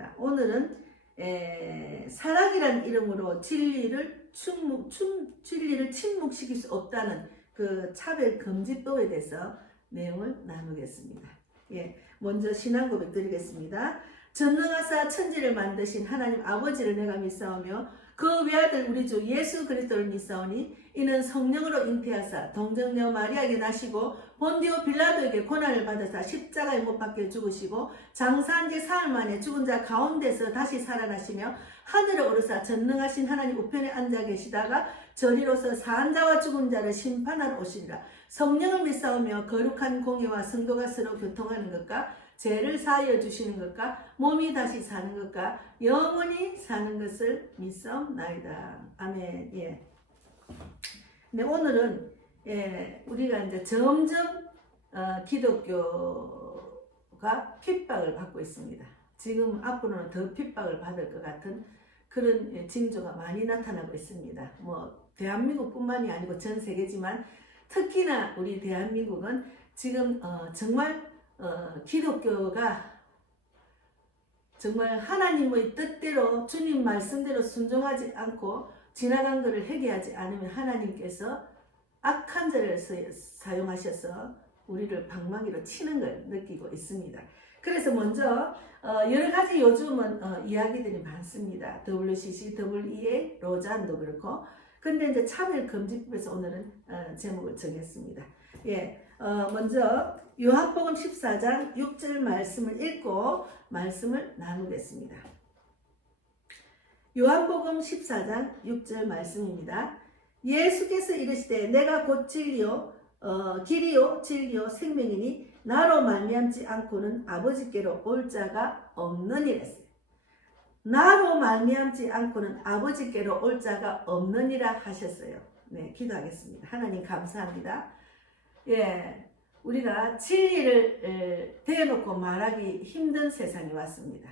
합니다. 오늘은 사랑이란 이름으로 진리를 침묵시킬 수 없다는 그 차별금지법에 대해서 내용을 나누겠습니다. 먼저 신앙 고백 드리겠습니다. 전능하사 천지를 만드신 하나님 아버지를 내가 믿사오며 그 외아들 우리 주 예수 그리스도를 믿사오니 이는 성령으로 잉태하사 동정녀 마리아에게 나시고 본디오 빌라도에게 고난을 받으사 십자가에 못 박혀 죽으시고 장사한 지 사흘 만에 죽은 자 가운데서 다시 살아나시며 하늘에 오르사 전능하신 하나님 우편에 앉아 계시다가 저리로서 사한 자와 죽은 자를 심판하러 오시리라. 성령을 믿사오며 거룩한 공예와 성도가 서로 교통하는 것과 죄를 사하여 주시는 것과 몸이 다시 사는 것과 영원히 사는 것을 믿사옵나이다. 아멘. 네, 오늘은 우리가 이제 점점 기독교가 핍박을 받고 있습니다. 지금 앞으로는 더 핍박을 받을 것 같은 그런 징조가 많이 나타나고 있습니다. 뭐 대한민국뿐만이 아니고 전 세계지만 특히나 우리 대한민국은 지금 정말 기독교가 정말 하나님의 뜻대로 주님 말씀대로 순종하지 않고 지나간 것을 회개하지 않으면 하나님께서 악한 자를 사용하셔서 우리를 방망이로 치는 걸 느끼고 있습니다. 그래서 먼저 여러 가지 요즘은 이야기들이 많습니다. WCC, WEA, 로잔도 그렇고 근데 이제 차별금지법에서 오늘은 제목을 정했습니다. 먼저 요한복음 14장 6절 말씀을 읽고 말씀을 나누겠습니다. 요한복음 14장 6절 말씀입니다. 예수께서 이르시되 내가 곧 진리요 길이요 진리요 생명이니 나로 말미암지 않고는 아버지께로 올 자가 없느니라 했어요. 나로 말미암지 않고는 아버지께로 올 자가 없느니라 하셨어요. 네, 기도하겠습니다. 하나님 감사합니다. 우리가 진리를 대놓고 말하기 힘든 세상이 왔습니다.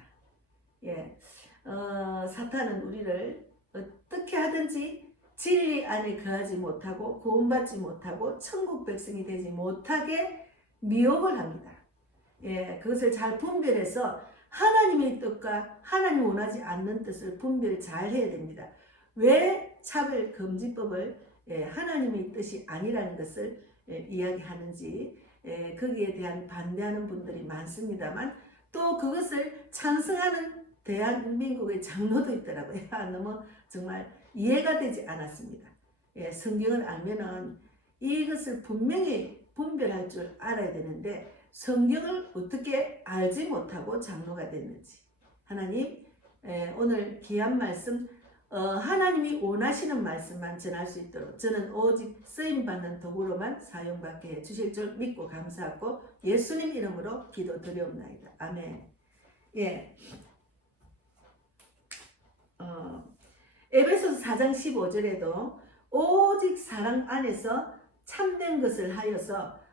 사탄은 우리를 어떻게 하든지 진리 안에 거하지 못하고 구원받지 못하고 천국 백성이 되지 못하게 미혹을 합니다. 그것을 잘 분별해서 하나님의 뜻과 하나님 원하지 않는 뜻을 분별 잘 해야 됩니다. 왜 차별금지법을 하나님의 뜻이 아니라는 것을 이야기하는지 거기에 대한 반대하는 분들이 많습니다만 또 그것을 찬성하는 대한민국의 장로도 있더라고요. 너무 정말 이해가 되지 않았습니다. 성경을 알면은 이것을 분명히 분별할 줄 알아야 되는데 성경을 어떻게 알지 못하고 장로가 됐는지 하나님 오늘 귀한 말씀 하나님이 원하시는 말씀만 전할 수 있도록 저는 오직 쓰임받는 도구로만 사용받게 해주실 줄 믿고 감사하고 예수님 이름으로 기도드리옵나이다. 아멘. 에베소서 4장 15절에도 오직 사랑 안에서 참된 것을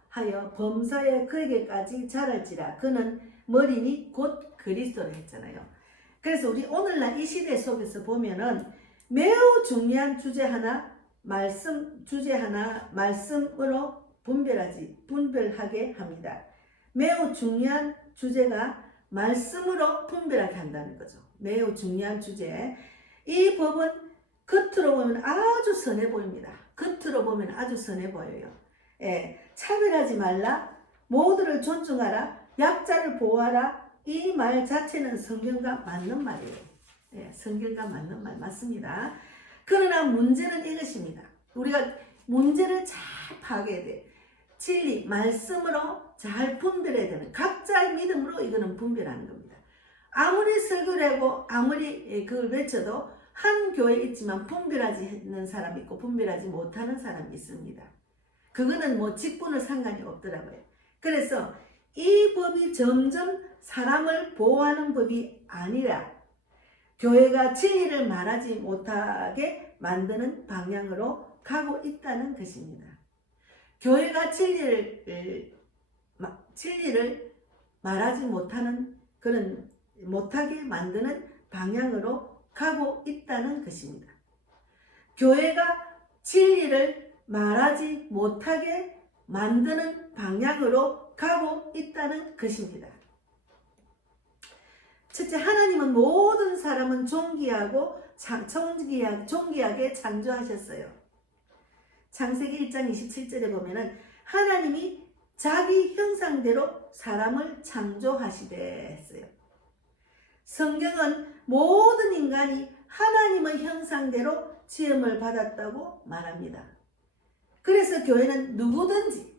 하여 범사에 그에게까지 자랄지라 그는 머리니 곧 그리스도라 했잖아요. 그래서 우리 오늘날 이 시대 속에서 보면은 매우 중요한 주제 하나 말씀으로 분별하게 합니다. 매우 중요한 주제가 말씀으로 분별하게 한다는 거죠. 매우 중요한 주제. 이 법은 겉으로 보면 아주 선해 보입니다. 겉으로 보면 아주 선해 보여요. 차별하지 말라, 모두를 존중하라, 약자를 보호하라. 이 말 자체는 성경과 맞는 말이에요. 성경과 맞는 말 맞습니다. 그러나 문제는 이것입니다. 우리가 문제를 잘 파악해야 돼. 진리, 말씀으로 잘 분별해야 되는 각자의 믿음으로 이거는 분별하는 겁니다. 아무리 설교를 하고 아무리 그걸 외쳐도 한 교회에 있지만 분별하지 않는 사람이 있고 분별하지 못하는 사람이 있습니다. 그거는 뭐 직분을 상관이 없더라고요. 그래서 이 법이 점점 사람을 보호하는 법이 아니라 교회가 진리를 말하지 못하게 만드는 방향으로 가고 있다는 것입니다. 교회가 진리를 말하지 못하게 만드는 방향으로 가고 있다는 것입니다. 교회가 진리를 말하지 못하게 만드는 방향으로 가고 있다는 것입니다. 첫째, 하나님은 모든 사람은 존귀하게 창조하셨어요. 창세기 1장 27절에 보면은 하나님이 자기 형상대로 사람을 창조하시되 했어요. 성경은 모든 인간이 하나님의 형상대로 지음을 받았다고 말합니다. 그래서 교회는 누구든지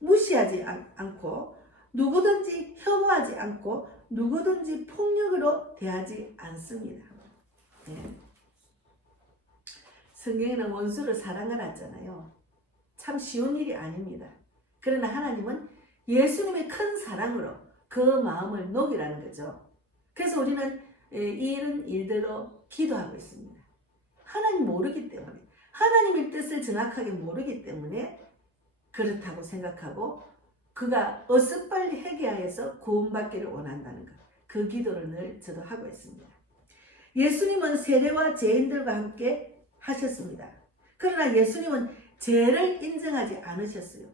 무시하지 않고 누구든지 혐오하지 않고 누구든지 폭력으로 대하지 않습니다. 네. 성경에는 원수를 사랑하라 했잖아요. 참 쉬운 일이 아닙니다. 그러나 하나님은 예수님의 큰 사랑으로 그 마음을 녹이라는 거죠. 그래서 우리는 이런 일들로 기도하고 있습니다. 하나님 모르기 때문에, 하나님의 뜻을 정확하게 모르기 때문에 그렇다고 생각하고 그가 어서 빨리 회개하여서 구원받기를 원한다는 것, 그 기도를 늘 저도 하고 있습니다. 예수님은 세례와 죄인들과 함께 하셨습니다. 그러나 예수님은 죄를 인정하지 않으셨어요.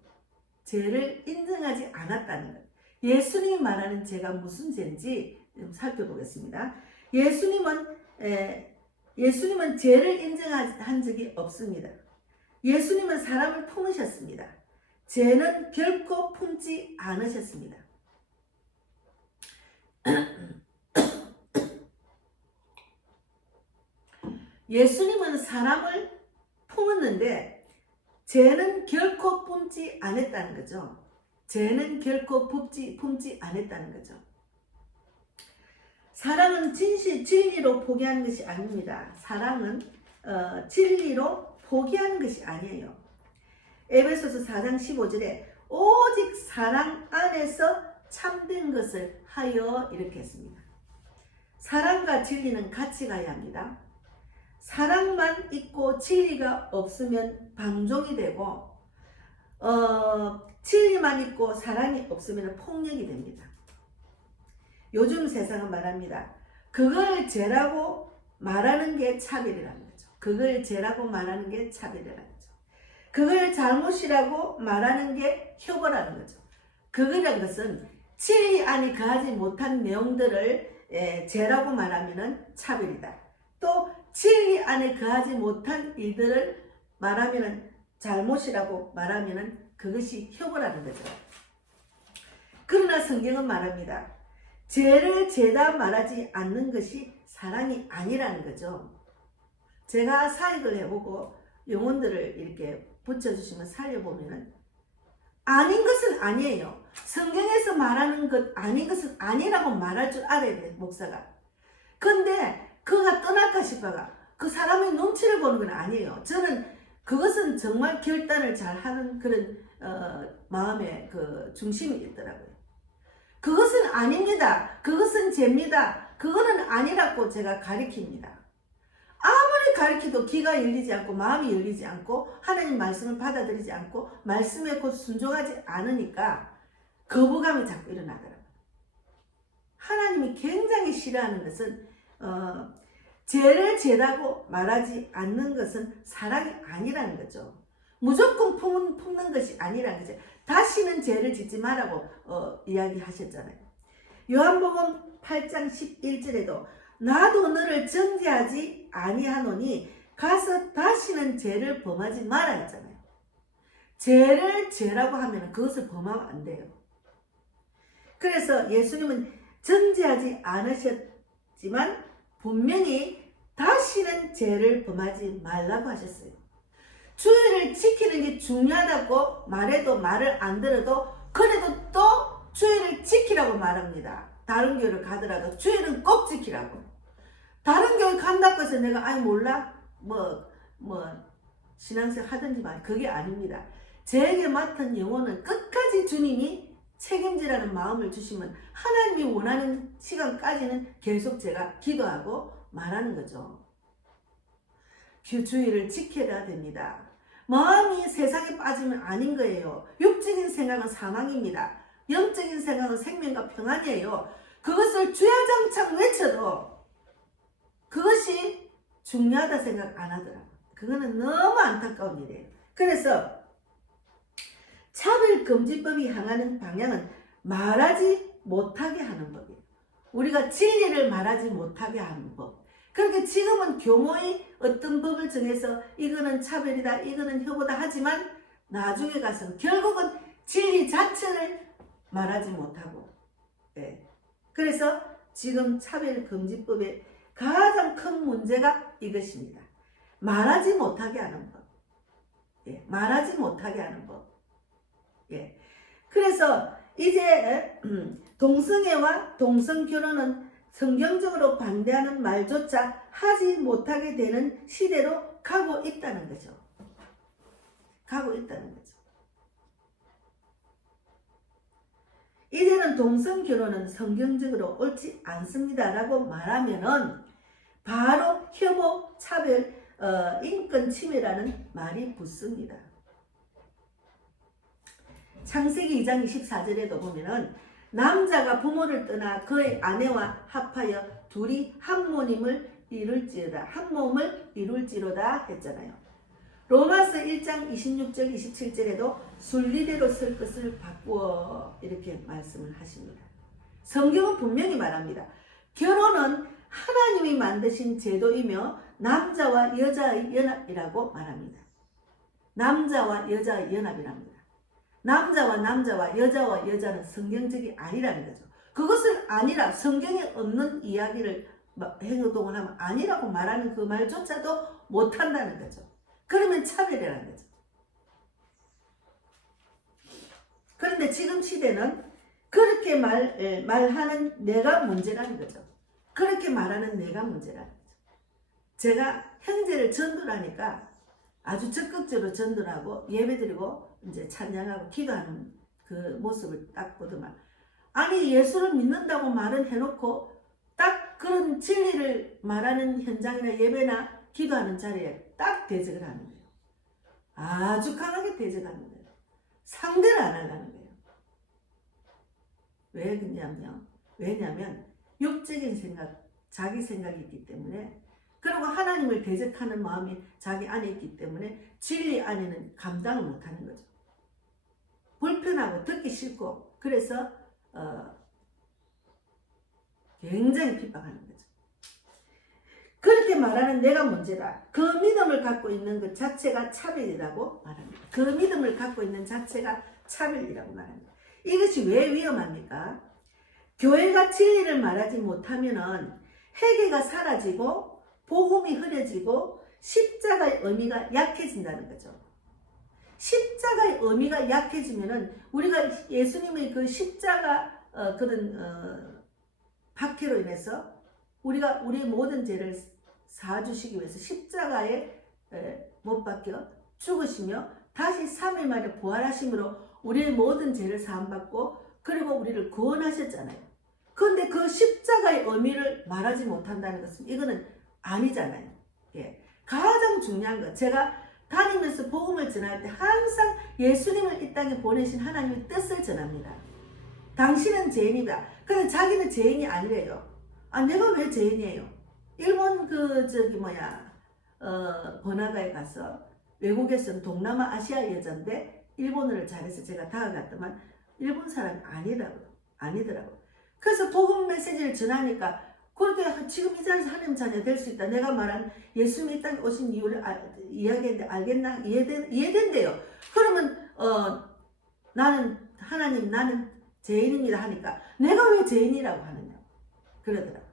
죄를 인정하지 않았다는 것. 예수님이 말하는 죄가 무슨 죄인지 좀 살펴보겠습니다. 예수님은 죄를 인정한 적이 없습니다. 예수님은 사람을 품으셨습니다. 죄는 결코 품지 않으셨습니다. 예수님은 사람을 품었는데 죄는 결코 품지 않았다는 거죠. 죄는 결코 품지 않았다는 거죠. 사랑은 진리로 포기하는 것이 아닙니다. 사랑은 진리로 포기하는 것이 아니에요. 에베소서 4장 15절에 오직 사랑 안에서 참된 것을 하여 이렇게 했습니다. 사랑과 진리는 같이 가야 합니다. 사랑만 있고 진리가 없으면 방종이 되고 진리만 있고 사랑이 없으면 폭력이 됩니다. 요즘 세상은 말합니다. 그걸 죄라고 말하는 게 차별이라는 거죠. 그걸 죄라고 말하는 게 차별이라는 거죠. 그걸 잘못이라고 말하는 게 혐오라는 거죠. 그거란 것은 진리 안에 거하지 못한 내용들을 죄라고 말하면 차별이다. 또 진리 안에 거하지 못한 일들을 말하면 잘못이라고 말하면 그것이 혐오라는 거죠. 그러나 성경은 말합니다. 죄를 죄다 말하지 않는 것이 사랑이 아니라는 거죠. 제가 사역을 해보고 영혼들을 이렇게 붙여주시면 살려보면 아닌 것은 아니에요. 성경에서 말하는 것 아닌 것은 아니라고 말할 줄 알아야 돼요. 목사가. 근데 그가 떠날까 싶어가 그 사람의 눈치를 보는 건 아니에요. 저는 그것은 정말 결단을 잘 하는 그런 마음의 그 중심이 있더라고요. 그것은 아닙니다. 그것은 죄입니다. 그거는 아니라고 제가 가리킵니다. 아무리 가리켜도 귀가 열리지 않고 마음이 열리지 않고 하나님 말씀을 받아들이지 않고 말씀에 곧 순종하지 않으니까 거부감이 자꾸 일어나더라고요. 하나님이 굉장히 싫어하는 것은 죄를 죄라고 말하지 않는 것은 사랑이 아니라는 거죠. 무조건 품는 것이 아니라는 거죠. 다시는 죄를 짓지 말라고 이야기하셨잖아요. 요한복음 8장 11절에도 나도 너를 정죄하지 아니하노니 가서 다시는 죄를 범하지 마라 했잖아요. 죄를 죄라고 하면 그것을 범하면 안 돼요. 그래서 예수님은 정죄하지 않으셨지만 분명히 다시는 죄를 범하지 말라고 하셨어요. 주의를 지키는 게 중요하다고 말해도 말을 안 들어도 그래도 또 주의를 지키라고 말합니다. 다른 교회를 가더라도 주의는 꼭 지키라고. 다른 교회 간다고 해서 내가 아니 몰라 신앙생활 하든지 말 그게 아닙니다. 제게 맡은 영혼은 끝까지 주님이 책임지라는 마음을 주시면 하나님이 원하는 시간까지는 계속 제가 기도하고 말하는 거죠. 주의를 지켜야 됩니다. 마음이 세상에 빠지면 아닌 거예요. 육적인 생각은 사망입니다. 영적인 생각은 생명과 평안이에요. 그것을 주야장창 외쳐도 그것이 중요하다 생각 안 하더라고요. 그거는 너무 안타까운 일이에요. 그래서 차별금지법이 향하는 방향은 말하지 못하게 하는 법이에요. 우리가 진리를 말하지 못하게 하는 법. 그렇게 지금은 교모의 어떤 법을 정해서 이거는 차별이다, 이거는 혐오다 하지만 나중에 가서는 결국은 진리 자체를 말하지 못하고, 예. 그래서 지금 차별금지법의 가장 큰 문제가 이것입니다. 말하지 못하게 하는 법. 예. 말하지 못하게 하는 법. 예. 그래서 이제 동성애와 동성결혼은 성경적으로 반대하는 말조차 하지 못하게 되는 시대로 가고 있다는 거죠. 가고 있다는 거죠. 이제는 동성결혼은 성경적으로 옳지 않습니다 라고 말하면은 바로 혐오, 차별, 인권 침해라는 말이 붙습니다. 창세기 2장 24절에도 보면은 남자가 부모를 떠나 그의 아내와 합하여 둘이 한 몸을 이룰지로다. 한 몸을 이룰지로다 했잖아요. 로마서 1장 26절 27절에도 순리대로 쓸 것을 바꾸어 이렇게 말씀을 하십니다. 성경은 분명히 말합니다. 결혼은 하나님이 만드신 제도이며 남자와 여자의 연합이라고 말합니다. 남자와 여자의 연합이랍니다. 남자와 남자와 여자는 성경적이 아니라는 거죠. 그것을 아니라 성경에 없는 이야기를 행동을 하면 아니라고 말하는 그 말조차도 못한다는 거죠. 그러면 차별이라는 거죠. 그런데 지금 시대는 그렇게 말하는 내가 문제라는 거죠. 그렇게 말하는 내가 문제라는 거죠. 제가 형제를 전도를 하니까 아주 적극적으로 전도를 하고 예배드리고 이제 찬양하고 기도하는 그 모습을 딱 보더만, 아니 예수를 믿는다고 말은 해놓고 딱 그런 진리를 말하는 현장이나 예배나 기도하는 자리에 딱 대적을 하는 거예요. 아주 강하게 대적하는 거예요. 상대를 안 하려는 거예요. 왜 그러냐면, 왜냐면 육적인 생각, 자기 생각이 있기 때문에, 그리고 하나님을 대적하는 마음이 자기 안에 있기 때문에 진리 안에는 감당을 못하는 거죠. 불편하고 듣기 싫고, 그래서 굉장히 핍박하는 거죠. 그렇게 말하는 내가 문제다. 그 믿음을 갖고 있는 것 자체가 차별이라고 말합니다. 그 믿음을 갖고 있는 자체가 차별이라고 말합니다. 이것이 왜 위험합니까? 교회가 진리를 말하지 못하면은 회개가 사라지고 복음이 흐려지고 십자가의 의미가 약해진다는 거죠. 십자가의 의미가 약해지면은 우리가 예수님의 그 십자가 그런 박해로 인해서 우리가 우리의 모든 죄를 사주시기 위해서 십자가에 못 박혀 죽으시며 다시 3일 만에 부활하심으로 우리의 모든 죄를 사함받고 그리고 우리를 구원하셨잖아요. 그런데 그 십자가의 의미를 말하지 못한다는 것은 이거는 아니잖아요. 예. 가장 중요한 것, 제가 다니면서 복음을 전할 때 항상 예수님을 이 땅에 보내신 하나님의 뜻을 전합니다. 당신은 죄인이다. 근데 자기는 죄인이 아니래요. 아, 내가 왜 죄인이에요? 일본 번화가에 가서 외국에서는 동남아 아시아 여자인데 일본어를 잘해서 제가 다가갔더만 일본 사람이 아니더라고요. 그래서 복음 메시지를 전하니까 그렇게 지금 이 자리에서 하나님 자녀 될 수 있다. 내가 말한 예수님이 이 땅에 오신 이유를 이야기했는데 알겠나? 이해된대요. 그러면 나는 하나님 나는 죄인입니다 하니까 내가 왜 죄인이라고 하느냐 그러더라고요.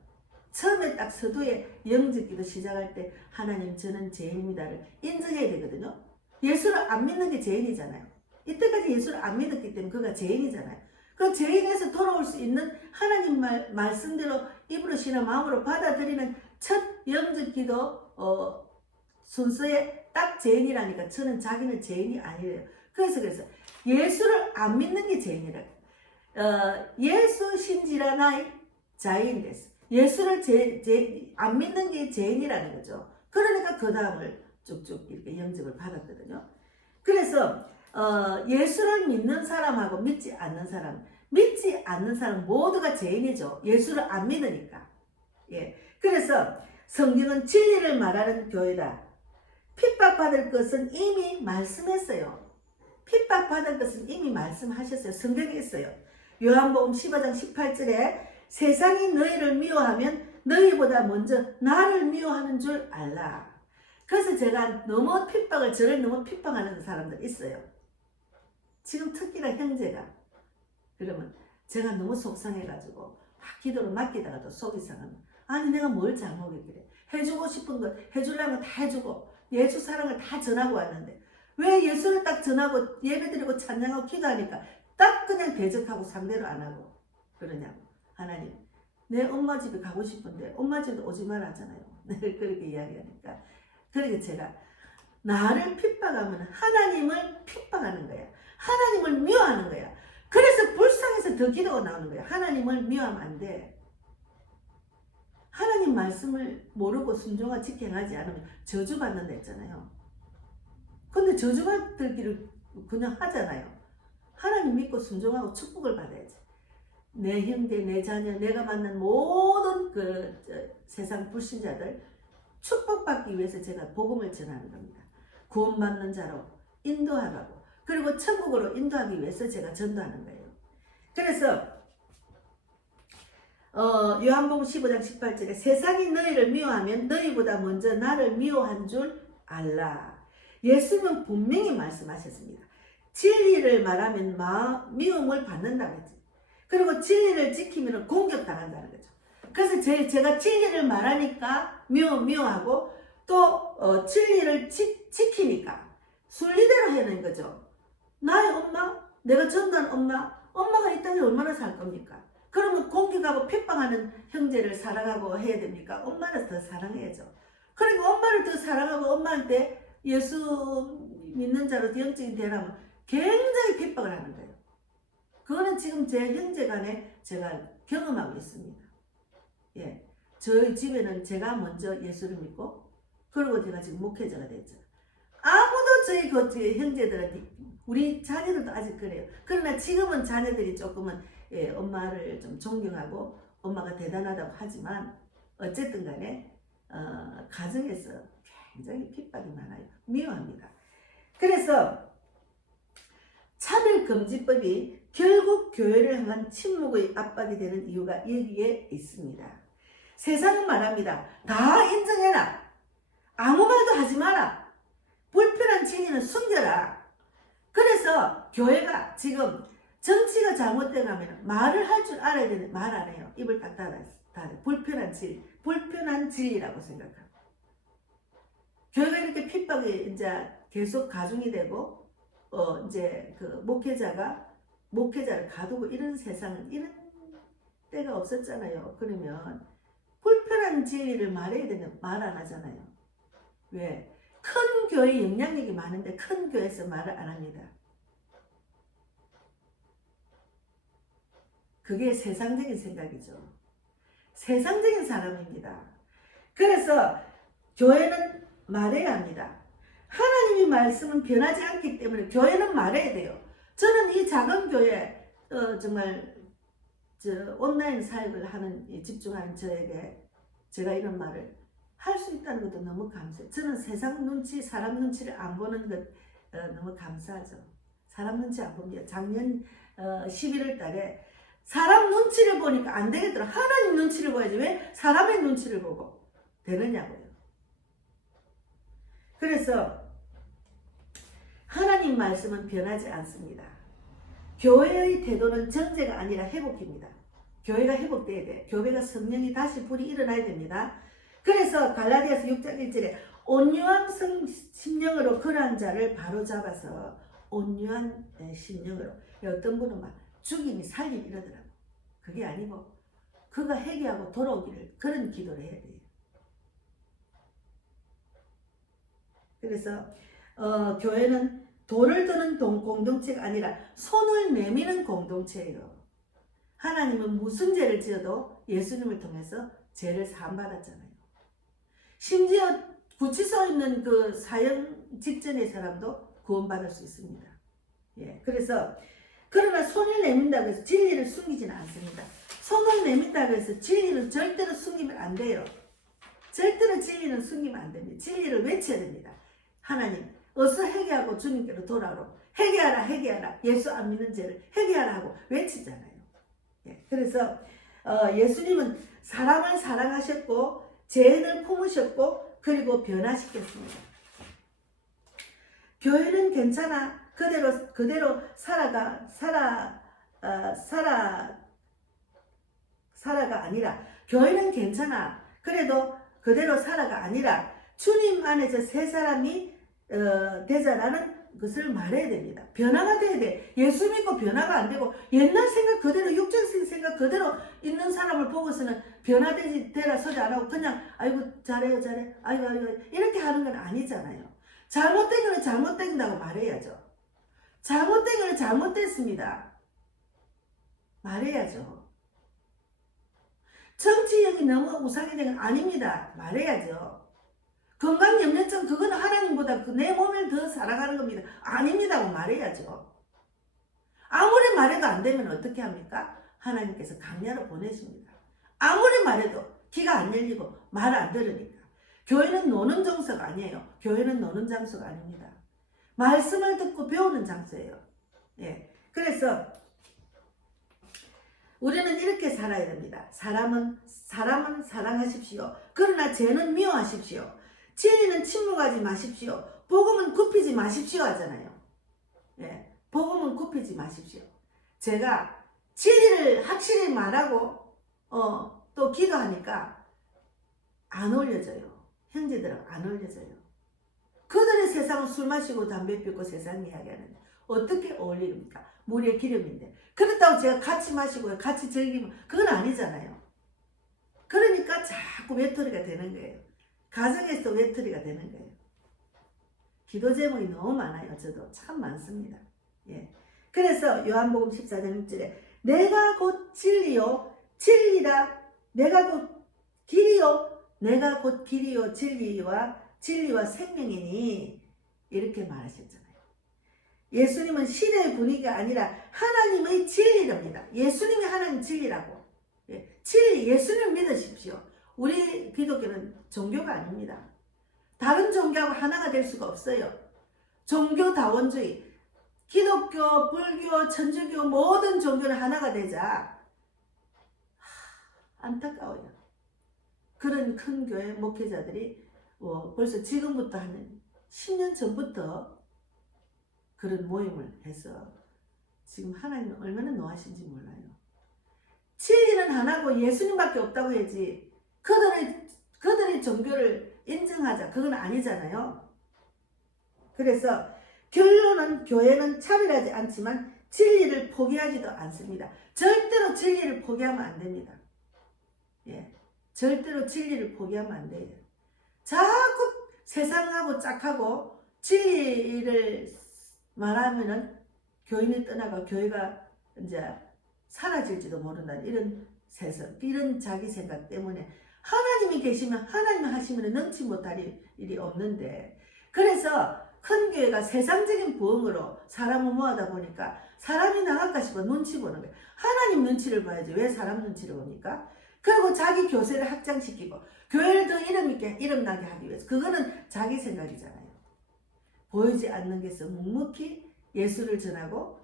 처음에 딱 서두에 영접기도 시작할 때 하나님 저는 죄인입니다를 인정해야 되거든요. 예수를 안 믿는 게 죄인이잖아요. 이때까지 예수를 안 믿었기 때문에 그가 죄인이잖아요. 그 죄인에서 돌아올 수 있는 하나님 말씀대로 입으로 쉬나 마음으로 받아들이는 첫 영접기도 순서에 딱 죄인이라니까 저는 자기는 죄인이 아니래요. 그래서 예수를 안 믿는 게 죄인이라. 예수 신지라 나이 자인 됐어. 예수를 안 믿는 게 죄인이라는 거죠. 그러니까 그 다음을 쭉쭉 이렇게 영접을 받았거든요. 그래서 예수를 믿는 사람하고 믿지 않는 사람 모두가 죄인이죠. 예수를 안 믿으니까. 예. 그래서 성경은 진리를 말하는 교회다. 핍박받을 것은 이미 말씀했어요. 핍박받을 것은 이미 말씀하셨어요. 성경에 있어요. 요한복음 15장 18절에 세상이 너희를 미워하면 너희보다 먼저 나를 미워하는 줄 알라. 그래서 제가 저를 너무 핍박하는 사람들 있어요. 지금 특히나 형제가. 그러면 제가 너무 속상해가지고 막 기도를 맡기다가도 속이 상하면, 아니 내가 뭘 잘못했길래 해주고 싶은 거 해주려는 거 다 해주고 예수 사랑을 다 전하고 왔는데 왜 예수를 딱 전하고 예배드리고 찬양하고 기도하니까 딱 그냥 대적하고 상대로 안 하고 그러냐고. 하나님, 내 엄마 집에 가고 싶은데 엄마 집에 오지 말라 하잖아요. 그렇게 이야기하니까. 그러니까 제가 나를 핍박하면 하나님을 핍박하는 거야. 하나님을 미워하는 거야. 그래서 불쌍해서 더 기도가 나오는 거야. 하나님을 미워하면 안 돼. 하나님 말씀을 모르고 순종하고 직행하지 않으면 저주받는다 했잖아요. 근데 저주받들기를 그냥 하잖아요. 하나님 믿고 순종하고 축복을 받아야지. 내 형제, 내 자녀, 내가 만난 모든 세상 불신자들 축복받기 위해서 제가 복음을 전하는 겁니다. 구원받는 자로 인도하라고. 그리고 천국으로 인도하기 위해서 제가 전도하는 거예요. 그래서 요한복음 15장 18절에 세상이 너희를 미워하면 너희보다 먼저 나를 미워한 줄 알라. 예수님은 분명히 말씀하셨습니다. 진리를 말하면 미움을 받는다고 했지. 그리고 진리를 지키면 공격당한다는 거죠. 그래서 제가 진리를 말하니까 미워하고 또 진리를 지키니까 순리대로 해는 거죠. 나의 엄마, 내가 전도한 엄마가 이 땅에 얼마나 살 겁니까? 그러면 공격하고 핍박하는 형제를 사랑하고 해야 됩니까? 엄마를 더 사랑해야죠. 그러니까 엄마를 더 사랑하고 엄마한테 예수 믿는 자로 영적인 되라면 굉장히 핍박을 하는 거예요. 그거는 지금 제 형제 간에 제가 경험하고 있습니다. 예. 저희 집에는 제가 먼저 예수를 믿고, 그리고 제가 지금 목회자가 됐죠. 아무도 저희 형제들한테, 우리 자녀들도 아직 그래요. 그러나 지금은 자녀들이 조금은 엄마를 좀 존경하고 엄마가 대단하다고 하지만 어쨌든 간에 가정에서 굉장히 핍박이 많아요. 미워합니다. 그래서 차별금지법이 결국 교회를 향한 침묵의 압박이 되는 이유가 여기에 있습니다. 세상은 말합니다. 다 인정해라. 아무 말도 하지 마라. 불편한 진리는 숨겨라. 그래서 교회가 지금 정치가 잘못되면 말을 할 줄 알아야 되는데 말 안 해요. 입을 딱 닫아요. 불편한 진리라고 생각합니다. 교회가 이렇게 핍박이 이제 계속 가중이 되고 이제 목회자를 가두고 이런 세상은 이런 때가 없었잖아요. 그러면 불편한 진리를 말해야 되는데 말 안 하잖아요. 왜? 큰 교회 영향력이 많은데 큰 교회에서 말을 안 합니다. 그게 세상적인 생각이죠. 세상적인 사람입니다. 그래서 교회는 말해야 합니다. 하나님의 말씀은 변하지 않기 때문에 교회는 말해야 돼요. 저는 이 작은 교회 정말 온라인 사역을 집중하는 저에게 제가 이런 말을 할 수 있다는 것도 너무 감사해요. 저는 세상 눈치, 사람 눈치를 안 보는 것 너무 감사하죠. 사람 눈치 안 봅니다. 작년 11월 달에 사람 눈치를 보니까 안 되겠더라. 하나님 눈치를 봐야지. 왜 사람의 눈치를 보고 되느냐고요. 그래서 하나님 말씀은 변하지 않습니다. 교회의 태도는 정죄가 아니라 회복입니다. 교회가 회복돼야 돼. 교회가 성령이 다시 불이 일어나야 됩니다. 그래서 갈라디아서 6장 1절에 온유한 심령으로 그러한 자를 바로잡아서 온유한 심령으로. 어떤 분은 막 죽임이 살림 이러더라고. 그게 아니고 그가 회개하고 돌아오기를 그런 기도를 해야 돼요. 그래서 교회는 돌을 드는 공동체가 아니라 손을 내미는 공동체예요. 하나님은 무슨 죄를 지어도 예수님을 통해서 죄를 사함받았잖아요. 심지어 구치소에 있는 그 사형 직전의 사람도 구원받을 수 있습니다. 예, 그러나 손을 내민다고 해서 진리를 숨기지는 않습니다. 손을 내민다고 해서 진리를 절대로 숨기면 안 돼요. 절대로 진리는 숨기면 안 됩니다. 진리를 외쳐야 됩니다. 하나님, 어서 회개하고 주님께로 돌아오라. 회개하라. 예수 안 믿는 죄를 회개하라 하고 외치잖아요. 예, 그래서 예수님은 사람을 사랑하셨고 죄인을 품으셨고 그리고 변화시켰습니다. 교회는 괜찮아. 그대로 살아가 아니라, 교회는 괜찮아. 그래도 그대로 살아가 아니라 주님 안에서 새 사람이 되자라는 것을 말해야 됩니다. 변화가 돼야 돼. 예수 믿고 변화가 안 되고 옛날 생각 그대로, 육정신 생각 그대로 있는 사람을 보고서는 변화되라 소리 안 하고 그냥 아이고 잘해요 잘해 아이고 이렇게 하는 건 아니잖아요. 잘못된 거는 잘못된다고 말해야죠. 잘못된 거는 잘못됐습니다. 말해야죠. 정치력이 너무 우상이 된 건 아닙니다. 말해야죠. 건강염려증 그거는 하나님보다 내 몸을 더 사랑하는 겁니다. 아닙니다고 말해야죠. 아무리 말해도 안 되면 어떻게 합니까? 하나님께서 강야로 보내십니다. 아무리 말해도 귀가 안 열리고 말 안 들으니까. 교회는 노는 장소가 아니에요. 교회는 노는 장소가 아닙니다. 말씀을 듣고 배우는 장소예요. 예. 그래서 우리는 이렇게 살아야 됩니다. 사람은 사랑하십시오. 그러나 죄는 미워하십시오. 진리는 침묵하지 마십시오. 복음은 굽히지 마십시오 하잖아요. 예, 복음은 굽히지 마십시오. 제가 진리를 확실히 말하고 또 기도하니까 안 올려져요. 형제들은 안 올려져요. 그들의 세상은 술 마시고 담배 피우고 세상 이야기하는데 어떻게 어울립니까? 물의 기름인데. 그렇다고 제가 같이 마시고 같이 즐기면 그건 아니잖아요. 그러니까 자꾸 외톨이가 되는 거예요. 가정에서 외톨이가 되는 거예요. 기도 제목이 너무 많아요. 저도 참 많습니다. 예. 그래서 요한복음 14장 6절에 내가 곧 진리요 진리라 내가 곧 길이요 내가 곧 길이요 진리와 생명이니 이렇게 말하셨잖아요. 예수님은 시대의 분위기가 아니라 하나님의 진리랍니다. 예수님이 하나님 진리라고. 예. 진리 예수님 믿으십시오. 우리 기독교는 종교가 아닙니다. 다른 종교하고 하나가 될 수가 없어요. 종교다원주의, 기독교, 불교, 천주교 모든 종교는 하나가 되자. 안타까워요. 그런 큰 교회 목회자들이 벌써 지금부터 한 10년 전부터 그런 모임을 해서 지금 하나님은 얼마나 노하신지 몰라요. 진리는 하나고 예수님밖에 없다고 해야지 그들의 종교를 인정하자. 그건 아니잖아요. 그래서 결론은 교회는 차별하지 않지만 진리를 포기하지도 않습니다. 절대로 진리를 포기하면 안 됩니다. 예, 절대로 진리를 포기하면 안 돼요. 자꾸 세상하고 짝하고 진리를 말하면은 교인이 떠나가 교회가 이제 사라질지도 모른다는 이런 세상, 이런 자기 생각 때문에 하나님이 계시면 하나님이 하시면 능치 못할 일이 없는데, 그래서 큰 교회가 세상적인 부흥으로 사람을 모아다 보니까 사람이 나갈까 싶어 눈치 보는 거예요. 하나님 눈치를 봐야지 왜 사람 눈치를 봅니까? 그리고 자기 교세를 확장시키고 교회를 더 이름 나게 하기 위해서, 그거는 자기 생각이잖아요. 보이지 않는 것에서 묵묵히 예수를 전하고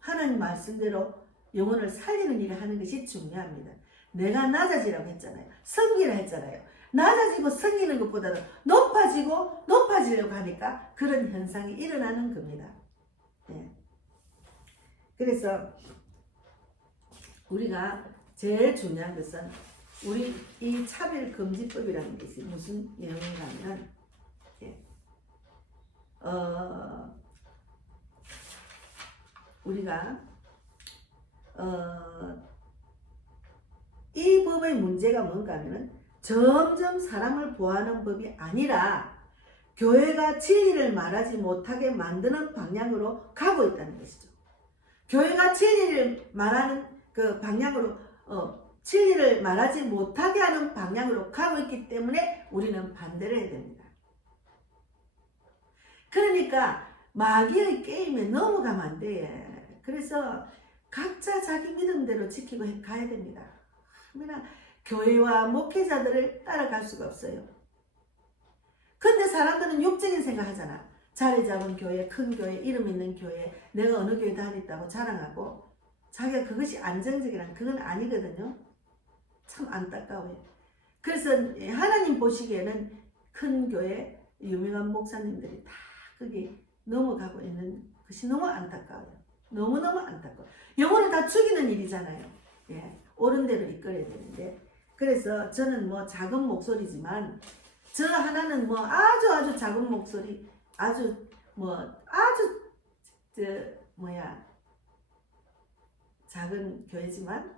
하나님 말씀대로 영혼을 살리는 일을 하는 것이 중요합니다. 내가 낮아지라고 했잖아요. 성기라 했잖아요. 낮아지고 성기는 것보다는 높아지려고 하니까 그런 현상이 일어나는 겁니다. 예. 그래서 우리가 제일 중요한 것은 우리 이 차별금지법이라는 것이 무슨 내용인가 하면, 예. 우리가 이 법의 문제가 뭔가 하면 점점 사람을 보호하는 법이 아니라 교회가 진리를 말하지 못하게 만드는 방향으로 가고 있다는 것이죠. 교회가 진리를 말하는 그 방향으로 진리를 말하지 못하게 하는 방향으로 가고 있기 때문에 우리는 반대를 해야 됩니다. 그러니까 마귀의 게임에 넘어가면 안 돼. 그래서 각자 자기 믿음대로 지키고 가야 됩니다. 그러나 교회와 목회자들을 따라갈 수가 없어요. 근데 사람들은 육적인 생각 하잖아. 자리 잡은 교회, 큰 교회, 이름 있는 교회, 내가 어느 교회 다녔다고 자랑하고 자기가 그것이 안정적이란 그건 아니거든요. 참 안타까워요. 그래서 하나님 보시기에는 큰 교회 유명한 목사님들이 다 거기 넘어가고 있는 것이 너무 안타까워요. 너무너무 안타까워. 영혼을 다 죽이는 일이잖아요. 예, 옳은 대로 이끌어야 되는데. 그래서 저는 뭐 작은 목소리지만 저 하나는 뭐 아주 작은 목소리, 아주 작은 교회지만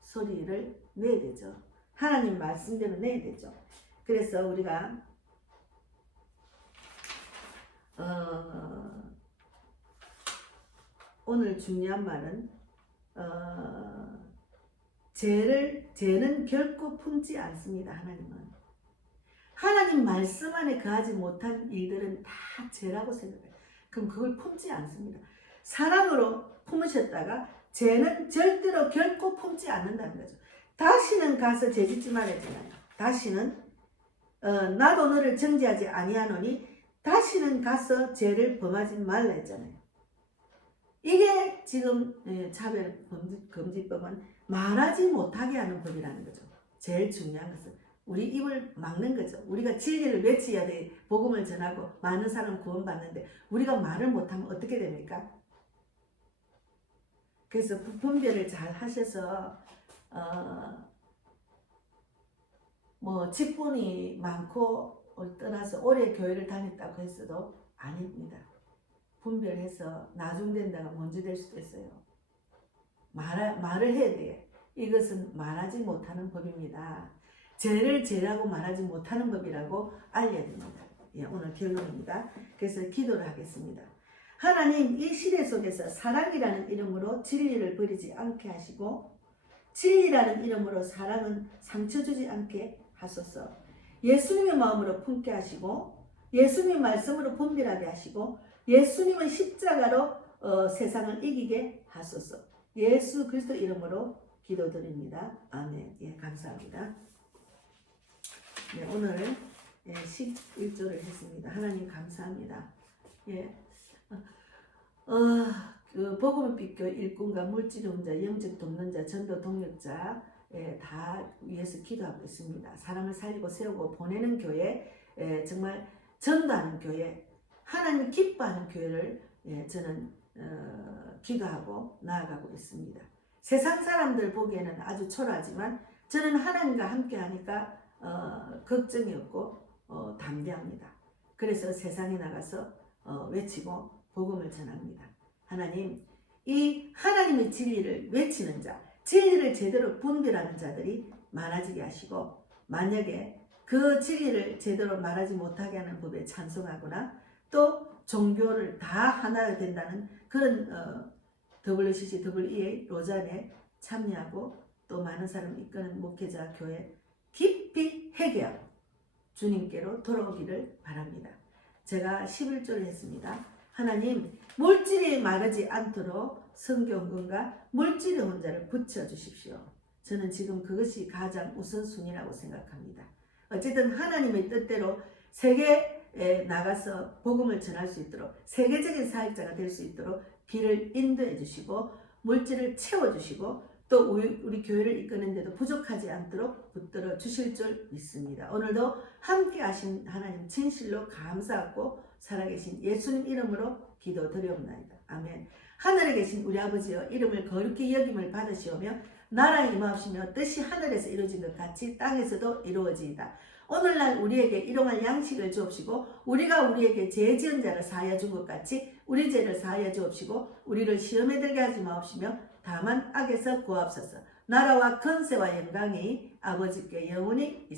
소리를 내야 되죠. 하나님 말씀대로 내야 되죠. 그래서 우리가 오늘 중요한 말은 죄는 결코 품지 않습니다. 하나님 말씀 안에 거하지 못한 일들은 다 죄라고 생각해요. 그럼 그걸 품지 않습니다. 사랑으로 품으셨다가 죄는 절대로 결코 품지 않는다는 거죠. 다시는 가서 죄짓지 말았잖아요. 다시는 나도 너를 정죄하지 아니하노니 다시는 가서 죄를 범하지 말라 했잖아요. 이게 지금 차별금지법은 말하지 못하게 하는 법이라는 거죠. 제일 중요한 것은 우리 입을 막는 거죠. 우리가 진리를 외쳐야 돼. 복음을 전하고 많은 사람 구원받는데 우리가 말을 못하면 어떻게 됩니까? 그래서 분별을 잘 하셔서 뭐 직분이 많고 떠나서 오래 교회를 다녔다고 했어도 아닙니다. 분별해서 나중된다가 먼저 될 수도 있어요. 말을 해야 돼요. 이것은 말하지 못하는 법입니다. 죄를 죄라고 말하지 못하는 법이라고 알려야 됩니다. 예, 오늘 결론입니다. 그래서 기도를 하겠습니다. 하나님, 이 시대 속에서 사랑이라는 이름으로 진리를 버리지 않게 하시고 진리라는 이름으로 사랑은 상처 주지 않게 하소서. 예수님의 마음으로 품게 하시고 예수님의 말씀으로 분별하게 하시고 예수님의 십자가로 세상을 이기게 하소서. 예수 그리스도 이름으로 기도드립니다. 아멘. 예, 감사합니다. 네, 오늘 11조를 했습니다. 하나님 감사합니다. 예, 그 복음을 삐껴 일꾼과 물질의 혼자, 영적 돕는 자, 전도 동력자 다 위해서 기도하고 있습니다. 사람을 살리고 세우고 보내는 교회, 정말 전도하는 교회, 하나님 기뻐하는 교회를 저는 기도하고 나아가고 있습니다. 세상 사람들 보기에는 아주 초라하지만 저는 하나님과 함께 하니까 걱정이 없고 담대합니다. 그래서 세상에 나가서 외치고 복음을 전합니다. 하나님, 이 하나님의 진리를 외치는 자, 진리를 제대로 분별하는 자들이 많아지게 하시고 만약에 그 진리를 제대로 말하지 못하게 하는 법에 찬성하거나 또 종교를 다 하나가 된다는 그런 WCC, WEA, 로잔에 참여하고 또 많은 사람을 이끄는 목회자 교회 깊이 회개하고 주님께로 돌아오기를 바랍니다. 제가 11조를 했습니다. 하나님, 물질이 마르지 않도록 성경건과 물질의 혼자를 붙여주십시오. 저는 지금 그것이 가장 우선순위라고 생각합니다. 어쨌든 하나님의 뜻대로 세계에 나가서 복음을 전할 수 있도록 세계적인 사역자가 될 수 있도록 길을 인도해 주시고 물질을 채워주시고 또 우리 교회를 이끄는데도 부족하지 않도록 붙들어 주실 줄 믿습니다. 오늘도 함께 하신 하나님 진실로 감사하고 살아계신 예수님 이름으로 기도드리옵나이다. 아멘. 하늘에 계신 우리 아버지여, 이름을 거룩히 여김을 받으시오며 나라에 임하옵시며 뜻이 하늘에서 이루어진 것 같이 땅에서도 이루어지이다. 오늘날 우리에게 일용할 양식을 주옵시고 우리가 우리에게 죄 지은 자를 사하여 준 것 같이 우리 죄를 사하여 주옵시고 우리를 시험에 들게 하지 마옵시며 다만 악에서 구하옵소서. 나라와 권세와 영광이 아버지께 영원히 있습니다.